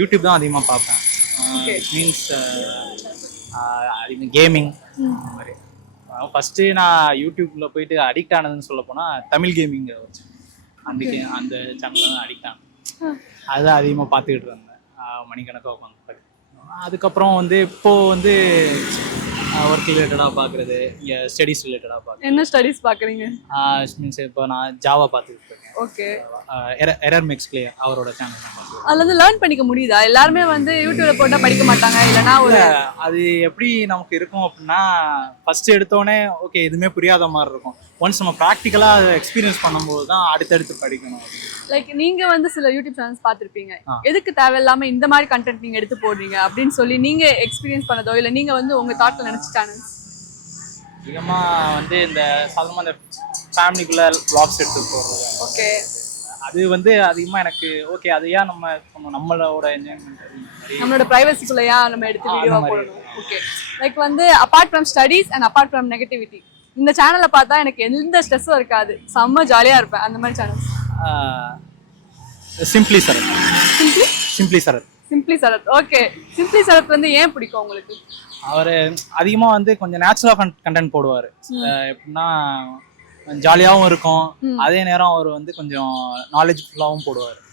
YouTube தான் அதிகமாக பார்ப்பேன். ஓகே. மீன்ஸ் கேமிங் அந்த மாதிரி. ஃபஸ்ட்டு நான் யூடியூப்ல போயிட்டு அடிக்ட் ஆனதுன்னு சொல்ல போனால் தமிழ் கேமிங் வச்சு அந்த சேனலில் தான் அடிக்ட் ஆனேன். அதுதான் அதிகமாக பார்த்துக்கிட்டு இருந்தேன். மணிக்கணக்காக உட்காந்து பார்த்து அதுக்கப்புறம் வந்து இப்போது வந்து ஒர்க் ரிலேட்டடாக பார்க்குறது, இங்கே ஸ்டடீஸ் ரிலேட்டடாக பார்க்குறது. என்ன ஸ்டடீஸ் பார்க்குறீங்க? மீன்ஸ் இப்போ நான் ஜாவா பார்த்துக்கிட்டு இருக்கேன். ஓகே. எரர் மேக்ஸ் பிளே அவரோட சேனல் தான் பார்க்குறேன். அதுல இருந்து லேர்ன் பண்ணிக்க முடியுதா? எல்லாருமே வந்து யூடியூப்ல போட்டா படிக்க மாட்டாங்க, இல்லனா ஒரு அது எப்படி நமக்கு இருக்கும் அப்படின்னா, ஃபர்ஸ்ட் எடுத்தோடனே ஓகே எதுவுமே புரியாத மாதிரி இருக்கும். ஒன்ஸ் நம்ம ப்ராக்டிக்கலாக அதை எக்ஸ்பீரியன்ஸ் பண்ணும்போது தான் அடுத்தடுத்து படிக்கணும். லைக் நீங்க வந்து சில யூடியூப் சேனல்ஸ் பார்த்துருப்பீங்க. ஆ. எதுக்கு தேவையில்லாம இந்த மாதிரி கண்டென்ட் நீங்க எடுத்து போடுறீங்க அப்படின்னு சொல்லி நீங்க எக்ஸ்பீரியன்ஸ் பண்ணதோ இல்ல நீங்க வந்து உங்க தாட்ல நினைச்ச சேனல்ஸ்? அதிகமாக வந்து இந்த சாதாரணமாக இந்த ஃபேமிலிக்குள்ளே vlogs எடுத்து போடுறது, ஓகே. அது வந்து அதிகமாக எனக்கு ஓகே அது ஏன் நம்மளோட என்ஜாய்மெண்ட் நம்மளோட பிரைவசிக்குள்ளயா நம்ம எடுத்து அந்த வீடியோவா மாதிரி. போடணும். ஓகே. லைக் வந்து apart from studies and apart from negativity, இந்த சேனலை பார்த்தா எனக்கு எந்த ஸ்ட்ரெஸ்ஸும் இருக்காது, செம்ம ஜாலியா இருப்பேன், அந்த மாதிரி channels. Simply Sarath. Simply simply Sarath simply Sarath. Okay. Simply Sarath வந்து ஏன் பிடிக்கும் உங்களுக்கு? அவர் அதிகமாக வந்து கொஞ்சம் நேச்சுரலாக கண்டென்ட் போடுவார். எப்படின்னா ஜாலியாகவும் இருக்கும், அதே நேரம் அவர் வந்து கொஞ்சம் நாலேஜ்ஃபுல்லாகவும் போடுவார்.